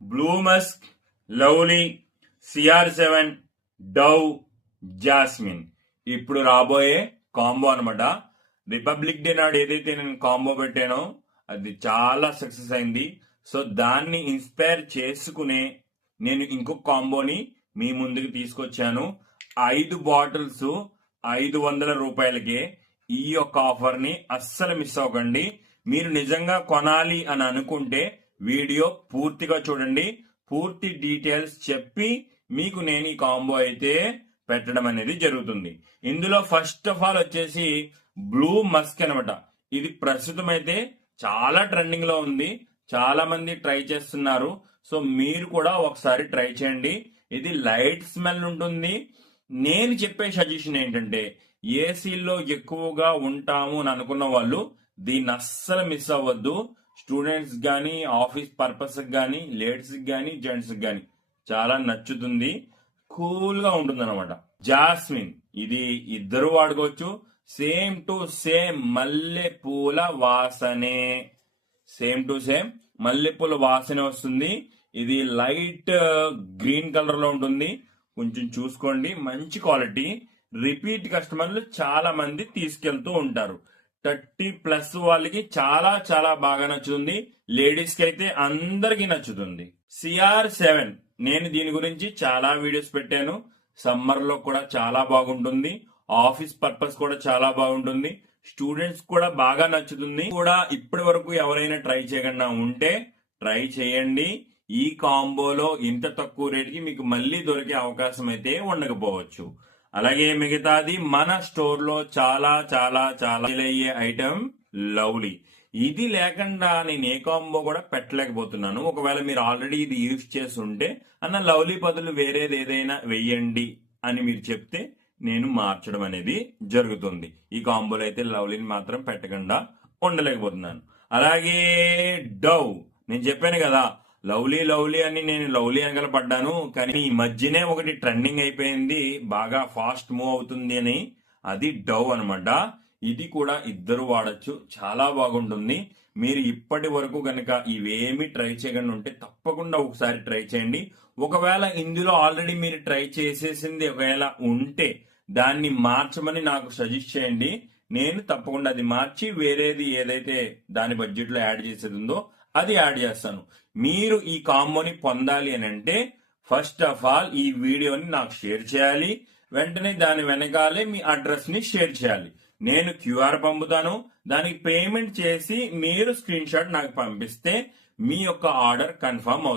Blue Musk, lovely, CR7, Dove, jasmine. ఇప్పుడు రాబోయే combo అనమాట. రిపబ్లిక్ డే నాడు ఏదైతే నేను కాంబో పెట్టానో అది చాలా సక్సెస్ అయింది. సో దాన్ని ఇన్స్పైర్ చేసుకునే నేను ఇంకొక కాంబోని మీ ముందుకు తీసుకొచ్చాను. 5 బాటిల్స్ 500 రూపాయలకే. ఈ యొక్క ఆఫర్ ని అస్సలు మిస్ అవ్వకండి. మీరు నిజంగా కొనాలి అని అనుకుంటే వీడియో పూర్తిగా చూడండి. పూర్తి డీటెయిల్స్ చెప్పి మీకు నేను ఈ కాంబో అయితే పెట్టడం అనేది జరుగుతుంది. ఇందులో ఫస్ట్ ఆఫ్ ఆల్ వచ్చేసి బ్లూ మస్క్ అనమాట. ఇది ప్రస్తుతం అయితే చాలా ట్రెండింగ్ లో ఉంది. చాలా మంది ట్రై చేస్తున్నారు. సో మీరు కూడా ఒకసారి ట్రై చేయండి. ఇది లైట్ స్మెల్ ఉంటుంది. నేను చెప్పే సజెషన్ ఏంటంటే ఏసీలో ఎక్కువగా ఉంటాము అని అనుకున్న వాళ్ళు దీన్ని అస్సలు మిస్ అవ్వద్దు. స్టూడెంట్స్ కానీ, ఆఫీస్ పర్పస్ కానీ, లేడీస్ కానీ, జెంట్స్ కానీ చాలా నచ్చుతుంది. కూల్ గా ఉంటుంది అనమాట. జాస్మిన్ ఇది ఇద్దరు వాడుకోవచ్చు. సేమ్ టు సేమ్ మల్లె పూల వాసనే. సేమ్ టు సేమ్ మల్లెపూల వాసన వస్తుంది. ఇది లైట్ గ్రీన్ కలర్ లో ఉంటుంది. కొంచెం చూసుకోండి, మంచి క్వాలిటీ. రిపీట్ కస్టమర్లు చాలా మంది తీసుకెళ్తూ ఉంటారు. 30+ వాళ్ళకి చాలా చాలా బాగా నచ్చుతుంది. లేడీస్ కి అయితే అందరికి నచ్చుతుంది. CR7 నేను దీని గురించి చాలా వీడియోస్ పెట్టాను. సమ్మర్ లో కూడా చాలా బాగుంటుంది. ఆఫీస్ పర్పస్ కూడా చాలా బాగుంటుంది. స్టూడెంట్స్ కూడా బాగా నచ్చుతుంది. కూడా ఇప్పటి వరకు ఎవరైనా ట్రై చేయకుండా ఉంటే ట్రై చేయండి. ఈ కాంబోలో ఇంత తక్కువ రేటుకి మీకు మళ్ళీ దొరికే అవకాశం అయితే ఉండకపోవచ్చు. అలాగే మిగతాది మన స్టోర్ లో చాలా చాలా చాలా అయ్యే ఐటమ్ లవ్లీ. ఇది లేకుండా నేను ఏ కాంబో కూడా పెట్టలేకపోతున్నాను. ఒకవేళ మీరు ఆల్రెడీ ఇది యూజ్ చేసి ఉంటే అన్న లవ్లీ బదులు వేరేది ఏదైనా వెయ్యండి అని మీరు చెప్తే నేను మార్చడం అనేది జరుగుతుంది. ఈ కాంబోలో అయితే లవ్లీని మాత్రం పెట్టకుండా ఉండలేకపోతున్నాను. అలాగే డవ్ నేను చెప్పాను కదా లవ్లీ లవ్లీ అని, నేను లవ్లీ అనగల పడ్డాను. కానీ ఈ మధ్యనే ఒకటి ట్రెండింగ్ అయిపోయింది, బాగా ఫాస్ట్ మూవ్ అవుతుంది అని. అది డవ్ అనమాట. ఇది కూడా ఇద్దరు వాడచ్చు, చాలా బాగుంటుంది. మీరు ఇప్పటి వరకు కనుక ఇవేమి ట్రై చేయకుండా ఉంటే తప్పకుండా ఒకసారి ట్రై చేయండి. ఒకవేళ ఇందులో ఆల్రెడీ మీరు ట్రై చేసేసింది ఒకవేళ ఉంటే దాన్ని మార్చమని నాకు సజెస్ట్ చేయండి. నేను తప్పకుండా అది మార్చి వేరేది ఏదైతే దాని బడ్జెట్ లో యాడ్ చేసేది ఉందో అది యాడ్ చేస్తాను. మీరు ఈ కాంబోని పొందాలి అని అంటే ఫస్ట్ ఆఫ్ ఆల్ ఈ వీడియోని నాకు షేర్ చేయాలి. వెంటనే దాని వెనకాలే మీ అడ్రస్ ని షేర్ చేయాలి. నేను QR పంపుతాను. దానికి పేమెంట్ చేసి మీరు స్క్రీన్ షాట్ నాకు పంపిస్తే మీ యొక్క ఆర్డర్ కన్ఫర్మ్ అవుతుంది.